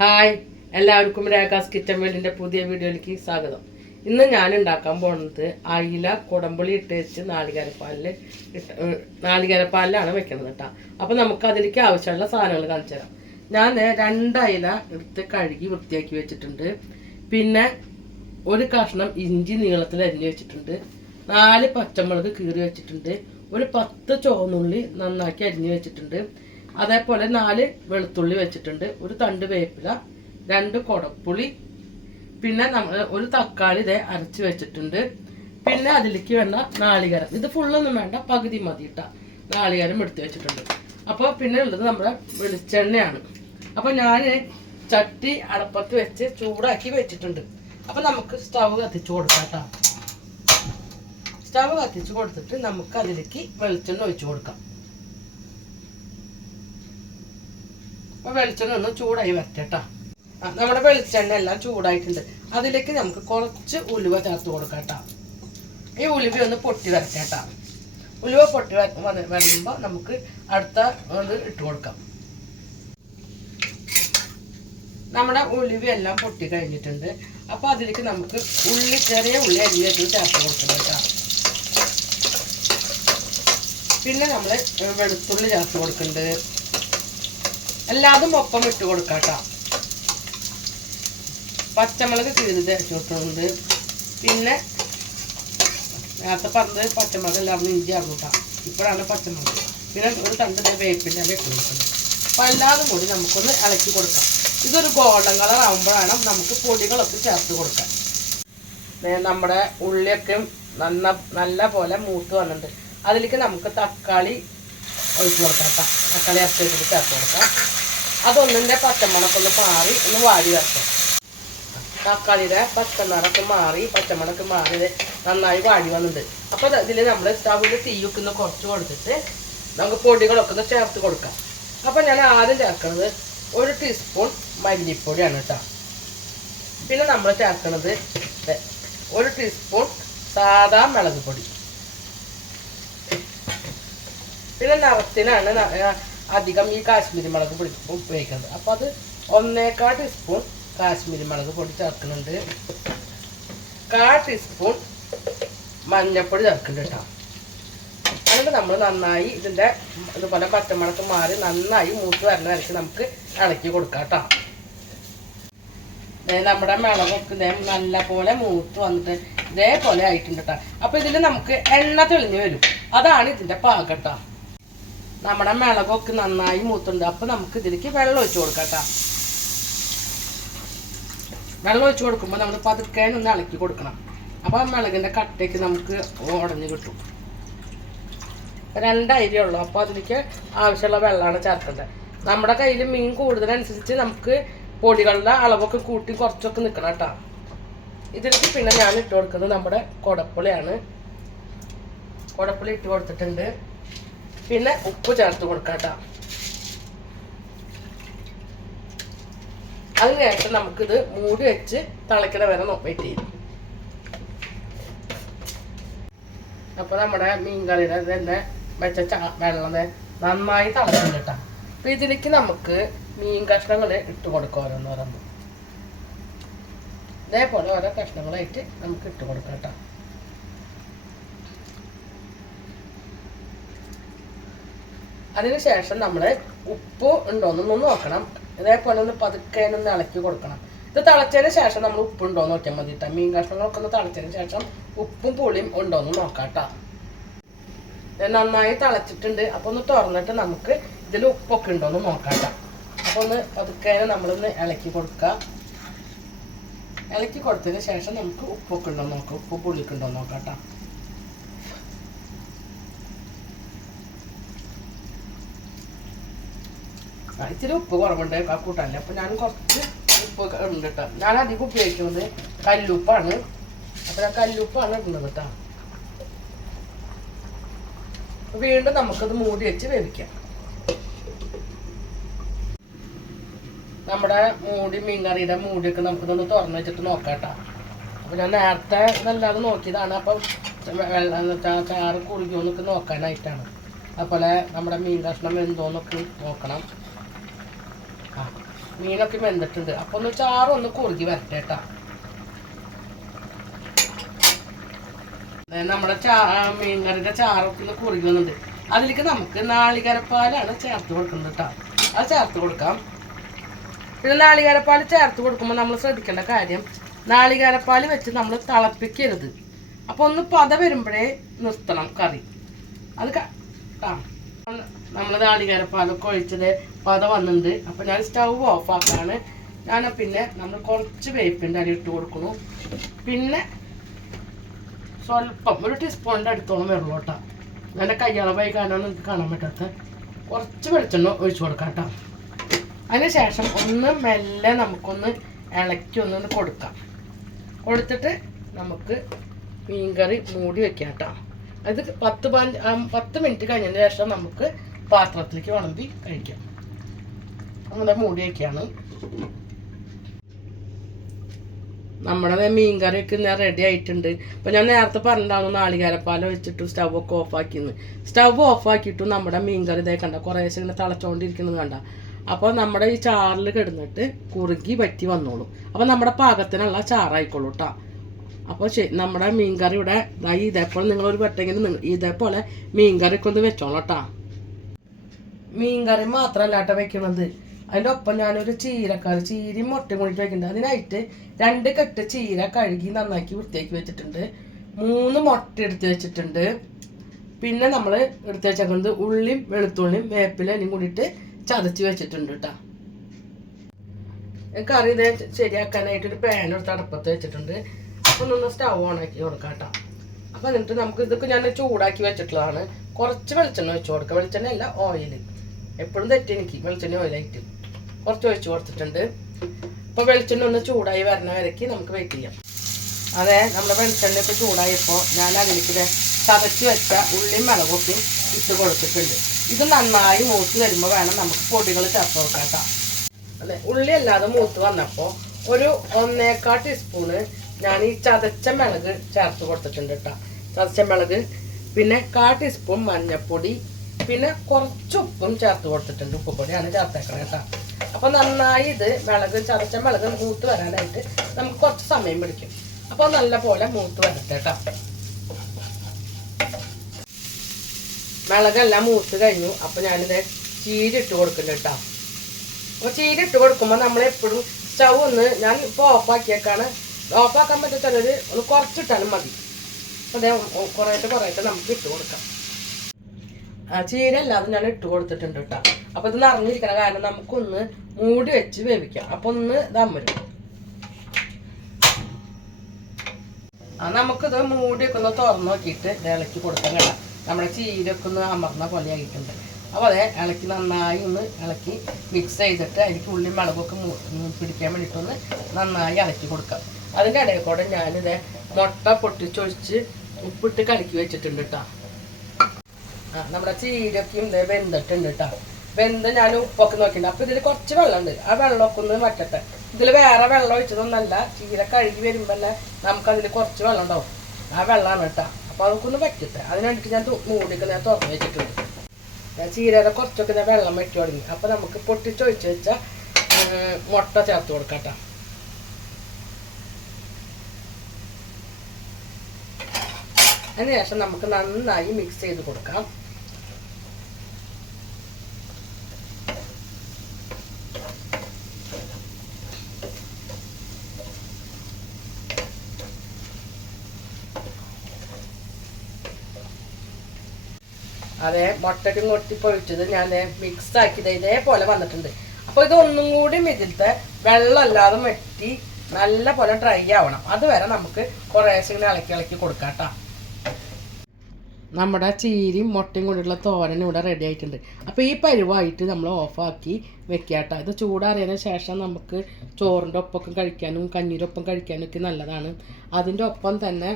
Hi എല്ലാവർക്കും രേഖാസ് kitchen വേൾഡിന്റെ പുതിയ വീഡിയോയിലേക്ക് സ്വാഗതം. ഇന്ന് ഞാൻ ഉണ്ടാക്കാൻ പോകുന്നത് അയില കുടമ്പുളി ഇട്ട് വെച്ച് നാളികരപ്പാലിൽ നാളികേരപ്പാലിലാണ് വെക്കുന്നത് കേട്ടോ. അപ്പോൾ നമുക്ക് അതിലേക്ക് ആവശ്യമുള്ള സാധനങ്ങൾ കാണിച്ചു തരാം. ഞാൻ രണ്ട് അയില എടുത്ത് കഴുകി വൃത്തിയാക്കി വെച്ചിട്ടുണ്ട്. പിന്നെ ഒരു കഷ്ണം ഇഞ്ചി നീളത്തിൽ അരിഞ്ഞ് വെച്ചിട്ടുണ്ട്. നാല് പച്ചമുളക് കീറി വെച്ചിട്ടുണ്ട്. ഒരു പത്ത് ചുവന്നുള്ളി നന്നാക്കി അരിഞ്ഞ് വെച്ചിട്ടുണ്ട്. അതേപോലെ നാല് വെളുത്തുള്ളി വെച്ചിട്ടുണ്ട് ഒരു തണ്ട് വേപ്പില രണ്ട് കൊടപ്പുളി പിന്നെ നമ്മൾ ഒരു തക്കാളി ഇതേ അരച്ച് വെച്ചിട്ടുണ്ട്. പിന്നെ അതിലേക്ക് വേണ്ട നാളികേരം. ഇത് ഫുള്ളൊന്നും വേണ്ട പകുതി മതി ഇട്ട നാളികേരം എടുത്ത് വെച്ചിട്ടുണ്ട്. അപ്പോൾ പിന്നെ ഉള്ളത് നമ്മുടെ വെളിച്ചെണ്ണയാണ്. അപ്പോൾ ഞാൻ ചട്ടി അടപ്പത്ത് വെച്ച് ചൂടാക്കി വെച്ചിട്ടുണ്ട്. അപ്പോൾ നമുക്ക് സ്റ്റവ് കത്തിച്ചു കൊടുക്കാം കേട്ടോ സ്റ്റവ് കത്തിച്ചു കൊടുത്തിട്ട് നമുക്ക് അതിലേക്ക് വെളിച്ചെണ്ണ ഒഴിച്ചു കൊടുക്കാം. അപ്പോൾ വെളിച്ചെണ്ണ ഒന്ന് ചൂടായി വരട്ടെട്ടാ. ആ, നമ്മുടെ വെളിച്ചെണ്ണ എല്ലാം ചൂടായിട്ടുണ്ട്. അതിലേക്ക് നമുക്ക് കുറച്ച് ഉലുവ ചേർത്ത് കൊടുക്കാം ഈ ഉലുവ ഒന്ന് പൊട്ടി വരട്ടെട്ടാ. ഉലുവ പൊട്ടി വരുമ്പോൾ നമുക്ക് അടുത്ത ഇത് ഇട്ട് കൊടുക്കാം. നമ്മുടെ ഉലുവ എല്ലാം പൊട്ടി കഴിഞ്ഞിട്ടുണ്ട്. അപ്പോൾ അതിലേക്ക് നമുക്ക് ഉള്ളി ചെറിയ ഉള്ളി അരിഞ്ഞിട്ട് ചേർത്ത് കൊടുക്കണം കേട്ടോ പിന്നെ നമ്മൾ വെളുത്തുള്ളി ചേർത്ത് കൊടുക്കുന്നുണ്ട് എല്ലാതും ഒപ്പം ഇട്ട് കൊടുക്കാം പച്ചമുളക് കീറി തേച്ച് കൊടുക്കുന്നുണ്ട് പിന്നെ നേരത്തെ പറഞ്ഞത് പച്ചമുളക് എല്ലാവരും ഇഞ്ചി ആകൂട്ടാ കേട്ടോ ഇപ്പോഴാണ് പച്ചമുളക്. പിന്നെ ഒരു തണ്ട് വേപ്പിന്റെ ഇട്ട് കൊടുക്കുന്നത് അപ്പോൾ എല്ലാതും കൂടി നമുക്കൊന്ന് ഇളക്കി കൊടുക്കാം. ഇതൊരു ഗോൾഡൻ കളർ ആകുമ്പോഴാണ് നമുക്ക് പൊടികളൊക്കെ ചേർത്ത് കൊടുക്കാം. നമ്മുടെ ഉള്ളിയൊക്കെ നന്ന നല്ല പോലെ മൂത്ത് വന്നിട്ടുണ്ട്. അതിലേക്ക് നമുക്ക് തക്കാളി ഒഴിച്ച് കൊടുക്കാം തക്കാളി അരച്ചിട്ട് ചേർത്ത് കൊടുക്കാം. അതൊന്നിന്റെ പച്ചമുളകൊന്ന് മാറി ഒന്ന് വാടി വെക്കാം തക്കാളിയുടെ പച്ചനിറൊക്കെ മാറി പച്ചമുളകൊക്കെ മാറി നന്നായി വാടി വന്നിട്ടുണ്ട്. അപ്പോൾ ഇതിൽ നമ്മൾ സ്റ്റൗവിൽ തീയൊക്കെ ഒന്ന് കുറച്ച് കൊടുത്തിട്ട് നമുക്ക് പൊടികളൊക്കെ ഒന്ന് ചേർത്ത് കൊടുക്കാം. അപ്പോൾ ഞാൻ ആദ്യം ചേർക്കുന്നത് ഒരു ടീസ്പൂൺ മല്ലിപ്പൊടിയാണ് കേട്ടോ. പിന്നെ നമ്മൾ ചേർക്കുന്നത് ഒരു ടീസ്പൂൺ സാധാ മുളക് പൊടി. പിന്നെ നിറത്തിനാണ് അധികം ഈ കാശ്മീരി മുളക് പൊടി ഉപയോഗിക്കുന്നത് അപ്പോൾ അത് ഒന്നേക്കാൾ ടീസ്പൂൺ കാശ്മീരി മുളക് പൊടി ചേർക്കുന്നുണ്ട്. കാ ടീസ്പൂൺ മഞ്ഞൾപ്പൊടി ചേർക്കുന്നുണ്ട് കേട്ടോ എന്നിട്ട് നമ്മൾ നന്നായി ഇതിന്റെ ഇതുപോലെ പച്ചമുളക് മാറി നന്നായി മൂത്ത് വരുന്ന വരയ്ക്ക് നമുക്ക് ഇളക്കി കൊടുക്കാം കേട്ടോ നമ്മുടെ മുളകൊക്കെ നല്ല പോലെ മൂത്ത് വന്നിട്ട് ഇതേപോലെ ആയിട്ടുണ്ട് കേട്ടോ അപ്പോൾ ഇതിൽ നമുക്ക് എണ്ണ തെളിഞ്ഞു വരും. അതാണ് ഇതിന്റെ പാകട്ടോ നമ്മുടെ മിളകൊക്കെ നന്നായി മൂത്തുണ്ട്. അപ്പൊ നമുക്ക് ഇതിലേക്ക് വെള്ളം ഒഴിച്ചു കൊടുക്കാം വെള്ളം ഒഴിച്ചു കൊടുക്കുമ്പോൾ നമ്മൾ പതുക്കെ ഒന്ന് ഇളക്കി കൊടുക്കണം. അപ്പൊ ആ മുളകിന്റെ കട്ടയ്ക്ക് നമുക്ക് ഉടഞ്ഞു കിട്ടും. രണ്ട് അരി ഉള്ളൂ. അപ്പോൾ അതിലേക്ക് ആവശ്യമുള്ള വെള്ളമാണ് ചേർക്കേണ്ടത്. നമ്മുടെ കയ്യിൽ മീൻ കൂടുതലനുസരിച്ച് നമുക്ക് പൊടികളുടെ അളവൊക്കെ കൂട്ടി കുറച്ചൊക്കെ നിൽക്കണം കേട്ടോ ഇതിലേക്ക് പിന്നെ ഞാൻ ഇട്ട് കൊടുക്കുന്നത് നമ്മുടെ കുടപ്പുളിയാണ്. കുടപ്പുളി ഇട്ട് കൊടുത്തിട്ടുണ്ട്. പിന്നെ ഉപ്പ് ചേർത്ത് കൊടുക്കാം കേട്ടോ. അതിനുശേഷം നമുക്കിത് മൂടി വെച്ച് തിളയ്ക്കണ വരെ വെയിറ്റ് ചെയ്യും. അപ്പോൾ നമ്മുടെ മീൻകറിയുടെ തന്നെ വെച്ച വെള്ളം നന്നായി തിളച്ചിട്ടുണ്ട് കേട്ടോ. അപ്പോൾ ഇതിലേക്ക് നമുക്ക് മീൻ കഷ്ണങ്ങൾ ഇട്ട് കൊടുക്കാം ഓരോന്ന്. ഇതേപോലെ ഓരോ കഷ്ണങ്ങളായിട്ട് നമുക്ക് ഇട്ട് കൊടുക്കാം കേട്ടോ. അതിനുശേഷം നമ്മൾ ഉപ്പ് ഉണ്ടോയെന്ന് നോക്കണം. ഇതേപോലെ ഒന്ന് പതുക്കെ ഒന്ന് ഇളക്കി കൊടുക്കണം. ഇത് തിളച്ചതിന് ശേഷം നമ്മൾ ഉപ്പ് ഉണ്ടോ എന്ന് നോക്കിയാൽ മതി കേട്ടോ മീൻ കഷ്ണങ്ങളൊക്കെ ഒന്ന് തിളച്ചതിന് ശേഷം ഉപ്പും പുളിയും ഉണ്ടോ എന്ന് നോക്കാം കേട്ടോ നന്നായി തിളച്ചിട്ടുണ്ട്. അപ്പോൾ ഒന്ന് തുറന്നിട്ട് നമുക്ക് ഇതിൽ ഉപ്പൊക്കെ ഉണ്ടോ എന്ന് നോക്കാം കേട്ടോ അപ്പോൾ ഒന്ന് പതുക്കെ നമ്മളൊന്ന് ഇളക്കി കൊടുക്കുക ഇളക്കി കൊടുത്തതിന് ശേഷം നമുക്ക് ഉപ്പൊക്കെ ഉണ്ടോ നോക്കാം. ഉപ്പ് പുളിയൊക്കെ നോക്കാം ഇച്ചിരി ഉപ്പ് കുറവുണ്ട് കൂട്ടാനില്ല അപ്പോൾ ഞാൻ കുറച്ച് ഉപ്പ് ഉണ്ട് കേട്ടോ. ഞാൻ അധികം ഉപയോഗിക്കുന്നത് കല്ലുപ്പാണ്. അപ്പോൾ ഞാൻ കല്ലുപ്പാണ് ഇടുന്നത് കേട്ടോ. വീണ്ടും നമുക്കത് മൂടി വെച്ച് വേവിക്കാം. നമ്മുടെ മൂടി മീൻകറിയുടെ മൂടിയൊക്കെ നമുക്കിതൊന്ന് തുറന്നു വെച്ചിട്ട് നോക്കാം കേട്ടോ. അപ്പോൾ ഞാൻ നേരത്തെ നല്ലാതെ നോക്കിയതാണ്. അപ്പം വെള്ളം ചാറ് കുളിക്കുമെന്നൊക്കെ നോക്കാനായിട്ടാണ്. അതുപോലെ നമ്മുടെ മീൻ കഷ്ണം എന്തോന്നൊക്കെ നോക്കണം. മീനൊക്കെ വെന്തിട്ടുണ്ട്. അപ്പൊ ഒന്ന് ചാറ് ഒന്ന് കുറുകി വരട്ടെ കേട്ടാ നമ്മുടെ ചാ മീൻകറിയുടെ ചാറൊക്കെ ഒന്ന് കുറുകി വന്നിട്ടുണ്ട്. അതിലേക്ക് നമുക്ക് നാളികരപ്പാലാണ് ചേർത്ത് കൊടുക്കുന്നത് കേട്ടോ അത് ചേർത്ത് കൊടുക്കാം. പിന്നെ നാളികേരപ്പാൽ ചേർത്ത് കൊടുക്കുമ്പോൾ നമ്മൾ ശ്രദ്ധിക്കേണ്ട കാര്യം നാളികേരപ്പാൽ വെച്ച് നമ്മൾ തിളപ്പിക്കരുത്. അപ്പോൾ ഒന്ന് പത വരുമ്പോഴേ നിർത്തണം കറി. അത് ആ. നമ്മൾ നാളികേരപ്പാലൊക്കെ ഒഴിച്ചത് പത വന്നിട്ടുണ്ട് അപ്പോൾ ഞാൻ സ്റ്റൗ ഓഫ് ആക്കാണ്. ഞാൻ പിന്നെ നമ്മൾ കുറച്ച് വേപ്പിന്റെ അരി ഇട്ട് കൊടുക്കുന്നു. പിന്നെ സ്വല്പം ഒരു ടീസ്പൂണിന്റെ അടുത്തോളം വെള്ളോട്ടാ എന്റെ കയ്യളവായി കാരണം നിങ്ങൾക്ക് കാണാൻ പറ്റാത്ത കുറച്ച് വെളിച്ചെണ്ണ ഒഴിച്ചു കൊടുക്കാം കേട്ടോ അതിനുശേഷം ഒന്ന് മെല്ലെ നമുക്കൊന്ന് ഇളക്കി ഒന്നൊന്ന് കൊടുക്കാം. കൊടുത്തിട്ട് നമുക്ക് മീൻകറി മൂടി വെക്കാം കേട്ടോ അത് പത്ത് പത്ത് മിനിറ്റ് കഴിഞ്ഞതിന് ശേഷം നമുക്ക് പാത്രത്തിലേക്ക് വണന്തി കഴിക്കാം. നമ്മുടെ മൂടി വയ്ക്കുകയാണ് നമ്മുടെ കറി ഇന്ന് റെഡി ആയിട്ടുണ്ട്. അപ്പോൾ ഞാൻ നേരത്തെ പറഞ്ഞിട്ടുണ്ടായിരുന്നു നാളികേരപ്പാല വെച്ചിട്ട് സ്റ്റവ് ഒക്കെ ഓഫാക്കിന്ന് സ്റ്റവ് ആക്കിയിട്ട് നമ്മുടെ മീൻ കറി ഇതേ കണ്ട കുറേശ്ശെ ഇങ്ങനെ തിളച്ചുകൊണ്ടിരിക്കുന്നത് കണ്ട. അപ്പോൾ നമ്മുടെ ഈ ചാറിൽ കിടന്നിട്ട് കുറുകി പറ്റി വന്നോളും. അപ്പോൾ നമ്മുടെ പാകത്തിനുള്ള ചാറായിക്കോളൂ കേട്ടോ അപ്പോൾ നമ്മുടെ മീൻകറി ഇവിടെ ഇതായി ഇതേപോലെ നിങ്ങളൊരു പറ്റെങ്കിലും ഇതേപോലെ മീൻകറിയൊക്കെ ഒന്ന് വെച്ചോളൂ കേട്ടോ. മീൻകറി മാത്രമല്ല കേട്ടോ വെക്കുന്നത് അതിന്റെ ഒപ്പം ഞാനൊരു ചീരക്കറി ചീരയും മുട്ടയും കൂടിയിട്ട് വെക്കുന്നുണ്ട് അതിനായിട്ട് രണ്ട് കെട്ട് ചീര കഴുകി നന്നാക്കി വൃത്തിയാക്കി വെച്ചിട്ടുണ്ട്. മൂന്ന് മുട്ട എടുത്ത് വെച്ചിട്ടുണ്ട്. പിന്നെ നമ്മൾ എടുത്ത് വെച്ചേക്കുന്നത് ഉള്ളിയും വെളുത്തുള്ളിയും വേപ്പിലയും കൂടിയിട്ട് ചതച്ച് വെച്ചിട്ടുണ്ട് കേട്ടോ. കറി ഇത് ശരിയാക്കാനായിട്ട് ഒരു പാൻ എടുത്ത് വെച്ചിട്ടുണ്ട്. അപ്പം ഒന്ന് സ്റ്റൗ ആക്കി കൊടുക്കാം കേട്ടോ അപ്പം എന്നിട്ട് നമുക്ക് ഇതൊക്കെ ഞാൻ ചൂടാക്കി വെച്ചിട്ടുള്ളതാണ്. കുറച്ച് വെളിച്ചെണ്ണ വെച്ച് കൊടുക്കുക വെളിച്ചെണ്ണ അല്ല ഓയിൽ എപ്പോഴും തെറ്റി എനിക്ക് വെളിച്ചെണ്ണ ഓയിലായിട്ട് കുറച്ച് ഒഴിച്ച് കൊടുത്തിട്ടുണ്ട്. ഇപ്പം വെളിച്ചെണ്ണ ഒന്ന് ചൂടായി വരണ വരയ്ക്ക് നമുക്ക് വെയിറ്റ് ചെയ്യാം. അതെ നമ്മുടെ വെളിച്ചെണ്ണ ഇപ്പോൾ ചൂടായപ്പോൾ ഞാൻ അതിലേക്ക് ചതച്ച് വെച്ച ഉള്ളിയും മുളകൊക്കെ ഇട്ട് കൊടുത്തിട്ടുണ്ട്. ഇത് നന്നായി മൂത്ത് വരുമ്പോൾ വേണം നമുക്ക് പൊടികൾ ചേർത്ത് കൊടുക്കാം അതെ ഉള്ളി അല്ലാതെ മൂത്ത് വന്നപ്പോൾ ഒരു ഒന്നേക്കാൾ ടീസ്പൂണ് ഞാൻ ഈ ചതച്ച മിളക് ചേർത്ത് കൊടുത്തിട്ടുണ്ട് കേട്ടോ ചതച്ച മിളക് പിന്നെ കാ ടീസ്പൂൺ മഞ്ഞൾപ്പൊടി പിന്നെ കുറച്ച് ഉപ്പും ചേർത്ത് കൊടുത്തിട്ടുണ്ട് ഉപ്പുപൊടിയാണ് ചേർത്തേക്കണേ കേട്ടോ അപ്പോൾ നന്നായി ഇത് മിളക് ചതച്ച മിളക് മൂത്ത് വരാനായിട്ട് നമുക്ക് കുറച്ച് സമയം പിടിക്കും. അപ്പോൾ നല്ല പോലെ മൂത്ത് വരട്ടെ കേട്ടോ മിളകെല്ലാം മൂത്ത് കഴിഞ്ഞു. അപ്പോൾ ഞാനിത് ചീര ഇട്ട് കൊടുക്കുന്നുണ്ട് കേട്ടോ അപ്പോൾ ചീര ഇട്ട് കൊടുക്കുമ്പോൾ നമ്മൾ എപ്പോഴും സ്റ്റൗ ഒന്ന് ഞാൻ ഇപ്പോൾ ഓഫാക്കിയേക്കാണ്. ഓഫാക്കാൻ പറ്റുന്ന ചിലർ ഒന്ന് കുറച്ചിട്ടാലും മതി. അതേ കുറേയിട്ട് കുറേയിട്ട് നമുക്ക് ഇട്ട് കൊടുക്കാം. ചീര അല്ലാതെ ഞാൻ ഇട്ട് കൊടുത്തിട്ടുണ്ട് കേട്ടോ. അപ്പോൾ ഇത് നിറഞ്ഞിരിക്കണം കാരണം നമുക്കൊന്ന് മൂടി വെച്ച് വേവിക്കാം. അപ്പോൾ ഒന്ന് ദം വരും ആ നമുക്കിത് മൂടിയൊക്കെ ഒന്ന് തുറന്ന് നോക്കിയിട്ട് ഇളക്കി കൊടുക്കാൻ കേട്ടോ. നമ്മുടെ ചീരയൊക്കെ ഒന്ന് അമർന്ന പോലെ ആയിട്ടുണ്ട്. അപ്പോൾ അതെ ഇളക്കി നന്നായി ഒന്ന് ഇളക്കി മിക്സ് ചെയ്തിട്ട് അതിലേക്ക് ഉള്ളി മുളകൊക്കെ പിടിക്കാൻ വേണ്ടിയിട്ടൊന്ന് നന്നായി ഇളക്കി കൊടുക്കാം. അതിന്റെ ഇടയിൽ കൂടെ ഞാനിത് മുട്ട പൊട്ടിച്ചൊഴിച്ച് ഉപ്പിട്ട് കലക്കി വെച്ചിട്ടുണ്ട് കേട്ടോ ആ നമ്മുടെ ചീരക്കും ഇത് വെന്തിട്ടുണ്ട് കേട്ടോ വെന്ത് ഞാൻ ഉപ്പൊക്കെ നോക്കിയിട്ടുണ്ട്. അപ്പോൾ ഇതിൽ കുറച്ച് വെള്ളമുണ്ട്. ആ വെള്ളമൊക്കെ ഒന്ന് വറ്റട്ടെ ഇതിൽ വേറെ വെള്ളം ഒഴിച്ചതൊന്നല്ല. ചീര കഴുകി വരുമ്പോൾ തന്നെ നമുക്കതിൽ കുറച്ച് വെള്ളം ഉണ്ടാവും. ആ വെള്ളമാണ് കേട്ടോ അപ്പോൾ അതൊക്കെ ഒന്ന് വറ്റട്ടെ. അതിന് വേണ്ടിയിട്ട് ഞാൻ മൂടിക്കുന്ന ഞാൻ തുറന്ന് വെച്ചിട്ടുണ്ട്. ഞാൻ ചീരയുടെ കുറച്ചൊക്കെ ഞാൻ വെള്ളം വെട്ടി തുടങ്ങി. അപ്പോൾ നമുക്ക് പൊട്ടിച്ചൊഴിച്ച് വെച്ച മുട്ട ചേർത്ത് കൊടുക്കാം കേട്ടോ അതിന് ശേഷം നമുക്ക് നന്നായി മിക്സ് ചെയ്ത് കൊടുക്കാം. അതെ മുട്ടടി മുട്ടി പൊഴിച്ചത് ഞാൻ മിക്സ് ആക്കിയത് ഇതേപോലെ വന്നിട്ടുണ്ട്. അപ്പോൾ ഒന്നും കൂടി ഇതിലത്തെ വെള്ളമല്ലാതെ വെട്ടി നല്ല പോലെ ഡ്രൈ ആവണം. അതുവരെ നമുക്ക് കുറേശ്ശെ ഇങ്ങനെ ഇളക്കി ഇളക്കി കൊടുക്കാം കേട്ടോ. നമ്മുടെ ചീരയും മുട്ടയും കൊണ്ടുള്ള തോരനും ഇവിടെ റെഡി ആയിട്ടുണ്ട്. അപ്പോൾ ഈ പരുവായിട്ട് നമ്മൾ ഓഫാക്കി വെക്കുക കേട്ടോ ഇത് ചൂടാറിയതിന് ശേഷം നമുക്ക് ചോറിന്റെ ഒപ്പമൊക്കെ കഴിക്കാനും കഞ്ഞീന്റെ ഒപ്പം കഴിക്കാനും ഒക്കെ നല്ലതാണ്. അതിന്റെ ഒപ്പം തന്നെ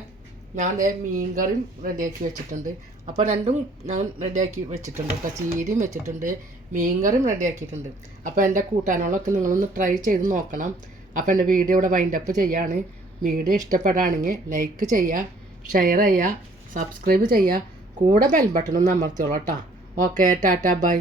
ഞാൻ ദേ മീൻകറിയും റെഡിയാക്കി വെച്ചിട്ടുണ്ട്. അപ്പോൾ രണ്ടും ഞാൻ റെഡിയാക്കി വെച്ചിട്ടുണ്ട് അപ്പോൾ ചീരയും വെച്ചിട്ടുണ്ട് മീൻകറിയും റെഡിയാക്കിയിട്ടുണ്ട് അപ്പോൾ എന്റെ കൂട്ടാനോളൊക്കെ നിങ്ങളൊന്ന് ട്രൈ ചെയ്ത് നോക്കണം. അപ്പോൾ എന്റെ വീഡിയോ ഇവിടെ വൈൻഡപ്പ് ചെയ്യാണ്. വീഡിയോ ഇഷ്ടപ്പെടുകയാണെങ്കിൽ ലൈക്ക് ചെയ്യുക ഷെയർ ചെയ്യുക സബ്സ്ക്രൈബ് ചെയ്യുക കൂടെ ബെൽ ബട്ടണും അമർത്തിയോളാം കേട്ടോ. Okay Tata by